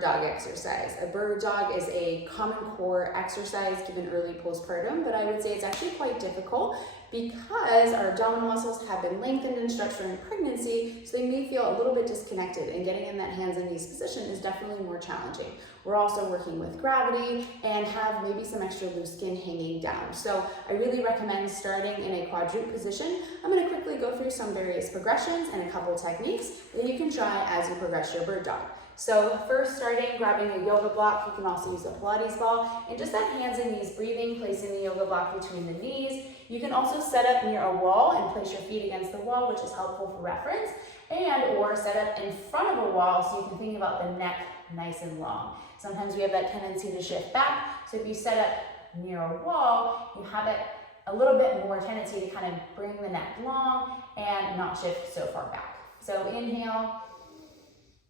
dog exercise. A bird dog is a common core exercise given early postpartum, but I would say it's actually quite difficult because our abdominal muscles have been lengthened and stretched during pregnancy, so they may feel a little bit disconnected, and getting in that hands and knees position is definitely more challenging. We're also working with gravity and have maybe some extra loose skin hanging down. So I really recommend starting in a quadruped position. I'm going to quickly go through some various progressions and a couple techniques that you can try as you progress your bird dog. So first, starting, grabbing a yoga block. You can also use a Pilates ball, and just that hands and knees breathing, placing the yoga block between the knees. You can also set up near a wall and place your feet against the wall, which is helpful for reference, and or set up in front of a wall so you can think about the neck nice and long. Sometimes we have that tendency to shift back, so if you set up near a wall, you have it a little bit more tendency to kind of bring the neck long and not shift so far back. So inhale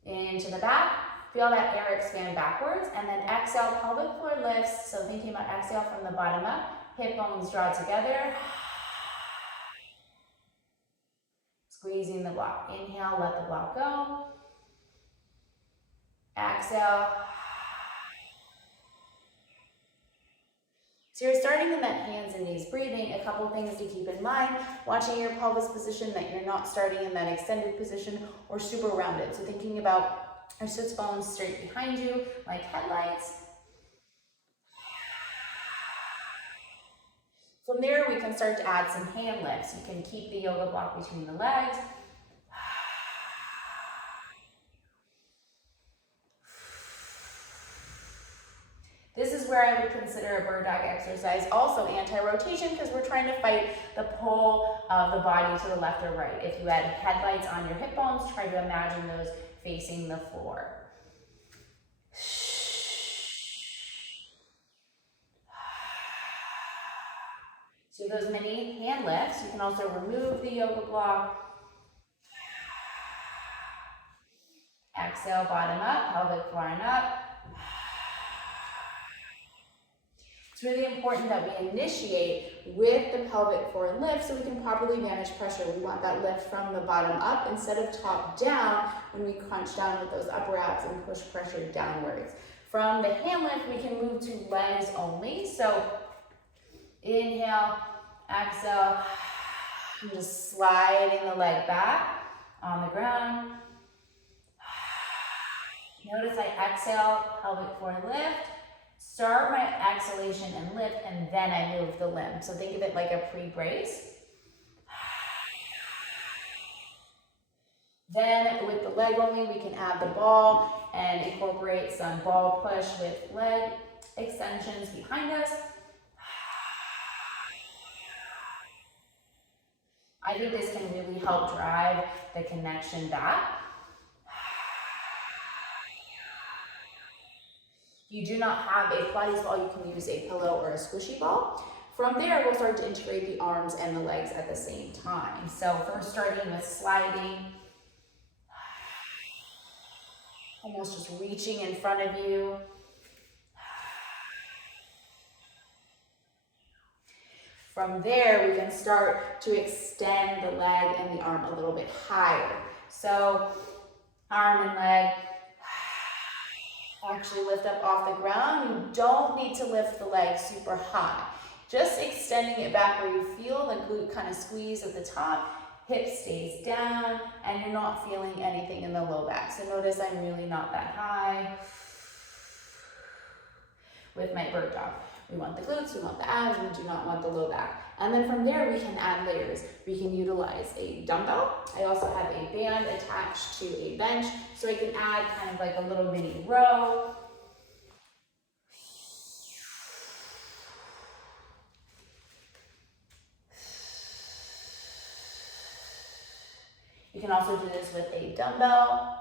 into the back, feel that air expand backwards, and then exhale, pelvic floor lifts. So thinking about exhale from the bottom up, hip bones draw together, squeezing the block. Inhale, let the block go. Exhale. So you're starting in that hands and knees breathing. A couple things to keep in mind: watching your pelvis position, that you're not starting in that extended position or super rounded. So thinking about your sits bones straight behind you, like headlights. From there, we can start to add some hand lifts. You can keep the yoga block between the legs. This is where I would consider a bird dog exercise also anti-rotation, because we're trying to fight the pull of the body to the left or right. If you had headlights on your hip bones, try to imagine those facing the floor. So those mini hand lifts. You can also remove the yoga block. Exhale, bottom up, pelvic floor and up. It's really important that we initiate with the pelvic floor lift so we can properly manage pressure. We want that lift from the bottom up instead of top down when we crunch down with those upper abs and push pressure downwards. From the hand lift, we can move to legs only. So inhale, exhale, I'm just sliding the leg back on the ground. Notice I exhale, pelvic floor lift. Start my exhalation and lift, and then I move the limb. So think of it like a pre-brace. Then with the leg only, we can add the ball and incorporate some ball push with leg extensions behind us. I think this can really help drive the connection back. If you do not have a Pilates ball, you can use a pillow or a squishy ball. From there, we'll start to integrate the arms and the legs at the same time. So first, starting with sliding, almost just reaching in front of you. From there, we can start to extend the leg and the arm a little bit higher. So arm and leg actually lift up off the ground. You don't need to lift the leg super high. Just extending it back where you feel the glute kind of squeeze at the top, hip stays down, and you're not feeling anything in the low back. So notice I'm really not that high with my bird dog. We want the glutes, we want the abs, we do not want the low back. And then from there, we can add layers. We can utilize a dumbbell. I also have a band attached to a bench, so I can add kind of like a little mini row. You can also do this with a dumbbell.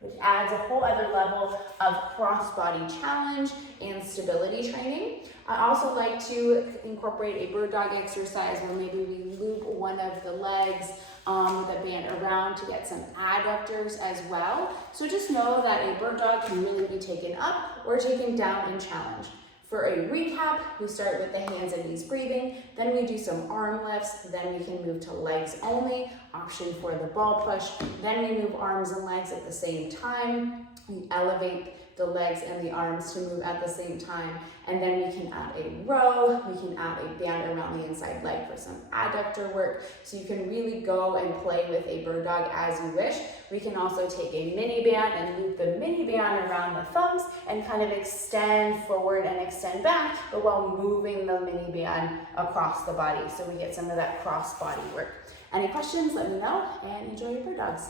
Which adds a whole other level of cross-body challenge and stability training. I also like to incorporate a bird dog exercise where maybe we loop one of the legs with a band around to get some adductors as well. So just know that a bird dog can really be taken up or taken down in challenge. For a recap, we start with the hands and knees breathing, then we do some arm lifts, then we can move to legs only. option for the ball push. Then we move arms and legs at the same time. We elevate the legs and the arms to move at the same time. And then we can add a row, we can add a band around the inside leg for some adductor work. So you can really go and play with a bird dog as you wish. We can also take a mini band and loop the mini band around the thumbs and kind of extend forward and extend back, but while moving the mini band across the body. So we get some of that cross body work. Any questions, let me know, and enjoy your bird dogs.